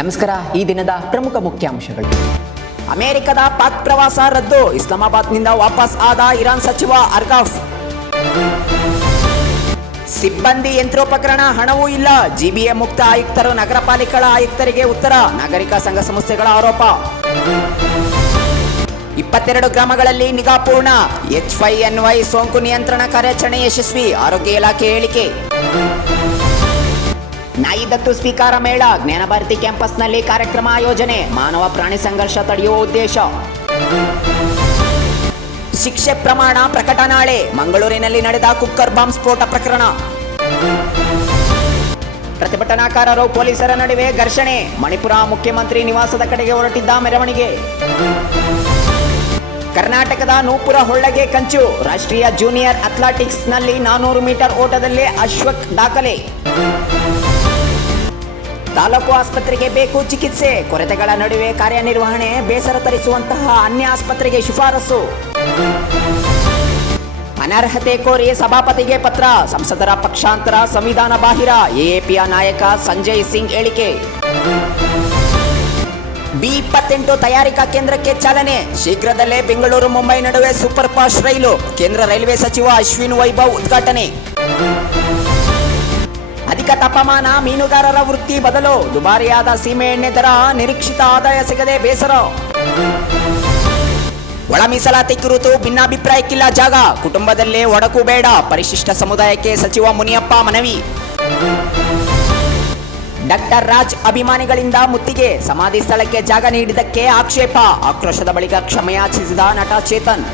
ನಮಸ್ಕಾರ. ಈ ದಿನದ ಪ್ರಮುಖ ಮುಖ್ಯಾಂಶಗಳು. ಅಮೆರಿಕದ ಪಾಕ್ ಪ್ರವಾಸ ರದ್ದು, ಇಸ್ಲಾಮಾಬಾದ್ನಿಂದ ವಾಪಸ್ ಆದ ಇರಾನ್ ಸಚಿವ ಅರ್ಕಾಫ್. ಸಿಬ್ಬಂದಿ ಯಂತ್ರೋಪಕರಣ ಹಣವೂ ಇಲ್ಲ, ಜಿಬಿಎ ಮುಕ್ತ ಆಯುಕ್ತರು ನಗರ ಪಾಲಿಕೆಗಳ ಆಯುಕ್ತರಿಗೆ ಉತ್ತರ, ನಾಗರಿಕ ಸಂಘ ಸಂಸ್ಥೆಗಳ ಆರೋಪ. 22 ಗ್ರಾಮಗಳಲ್ಲಿ ನಿಗಾ ಪೂರ್ಣ, H5N1 ಸೋಂಕು ನಿಯಂತ್ರಣ ಕಾರ್ಯಾಚರಣೆ ಯಶಸ್ವಿ, ಆರೋಗ್ಯ ಇಲಾಖೆ ಹೇಳಿಕೆ. ನಾಯಿ ದತ್ತು ಸ್ವೀಕಾರ ಮೇಳ, ಜ್ಞಾನಭಾರತಿ ಕ್ಯಾಂಪಸ್ನಲ್ಲಿ ಕಾರ್ಯಕ್ರಮ ಆಯೋಜನೆ, ಮಾನವ ಪ್ರಾಣಿ ಸಂಘರ್ಷ ತಡೆಯುವ ಉದ್ದೇಶ. ಶಿಕ್ಷೆ ಪ್ರಮಾಣ ಪ್ರಕಟ ನಾಳೆ, ಮಂಗಳೂರಿನಲ್ಲಿ ನಡೆದ ಕುಕ್ಕರ್ ಬಾಂಬ್ ಸ್ಫೋಟ ಪ್ರಕರಣ. ಪ್ರತಿಭಟನಾಕಾರರು ಪೊಲೀಸರ ನಡುವೆ ಘರ್ಷಣೆ, ಮಣಿಪುರ ಮುಖ್ಯಮಂತ್ರಿ ನಿವಾಸದ ಕಡೆಗೆ ಹೊರಟಿದ್ದ ಮೆರವಣಿಗೆ. ಕರ್ನಾಟಕದ ನೂಪುರ ಹೊಳ್ಳಗೆ ಕಂಚು, ರಾಷ್ಟ್ರೀಯ ಜೂನಿಯರ್ ಅಥ್ಲೆಟಿಕ್ಸ್ನಲ್ಲಿ 400 ಮೀಟರ್ ಓಟದಲ್ಲಿ ಅಶ್ವಕ್ ದಾಖಲೆ. ತಾಲೂಕು ಆಸ್ಪತ್ರೆಗೆ ಬೇಕು ಚಿಕಿತ್ಸೆ, ಕೊರತೆಗಳ ನಡುವೆ ಕಾರ್ಯನಿರ್ವಹಣೆ ಬೇಸರ ತರಿಸುವಂತಹ ಅನ್ಯ ಆಸ್ಪತ್ರೆಗೆ ಶಿಫಾರಸು. ಅನರ್ಹತೆ ಕೋರಿ ಸಭಾಪತಿಗೆ ಪತ್ರ, ಸಂಸದರ ಪಕ್ಷಾಂತರ ಸಂವಿಧಾನ ಬಾಹಿರ, ಎಎಪಿಯ ನಾಯಕ ಸಂಜಯ್ ಸಿಂಗ್ ಹೇಳಿಕೆ. B28 ತಯಾರಿಕಾ ಕೇಂದ್ರಕ್ಕೆ ಚಾಲನೆ, ಶೀಘ್ರದಲ್ಲೇ ಬೆಂಗಳೂರು ಮುಂಬೈ ನಡುವೆ ಸೂಪರ್ ಫಾಸ್ಟ್ ರೈಲು, ಕೇಂದ್ರ ರೈಲ್ವೆ ಸಚಿವ ಅಶ್ವಿನ್ ವೈಭವ್ ಉದ್ಘಾಟನೆ. ಅಧಿಕ ತಾಪಮಾನ ಮೀನುಗಾರರ ವೃತ್ತಿ ಬದಲು, ದುಬಾರಿಯಾದ ಸೀಮೆ ಎಣ್ಣೆ ದರ, ನಿರೀಕ್ಷಿತ ಆದಾಯ ಸಿಗದೆ ಬೇಸರ. ಒಳ ಮೀಸಲಾತಿ ಕುರಿತು ಭಿನ್ನಾಭಿಪ್ರಾಯಕ್ಕಿಲ್ಲ ಜಾಗ, ಕುಟುಂಬದಲ್ಲೇ ಒಡಕು ಬೇಡ, ಪರಿಶಿಷ್ಟ ಸಮುದಾಯಕ್ಕೆ ಸಚಿವ ಮುನಿಯಪ್ಪ ಮನವಿ. ಡಾಕ್ಟರ್ ರಾಜ್ ಅಭಿಮಾನಿಗಳಿಂದ ಮುತ್ತಿಗೆ, ಸಮಾಧಿ ಸ್ಥಳಕ್ಕೆ ಜಾಗ ನೀಡಿದ್ದಕ್ಕೆ ಆಕ್ಷೇಪ, ಆಕ್ರೋಶದ ಬಳಿಕ ಕ್ಷಮೆಯಾಚಿಸಿದ ನಟ ಚೇತನ್.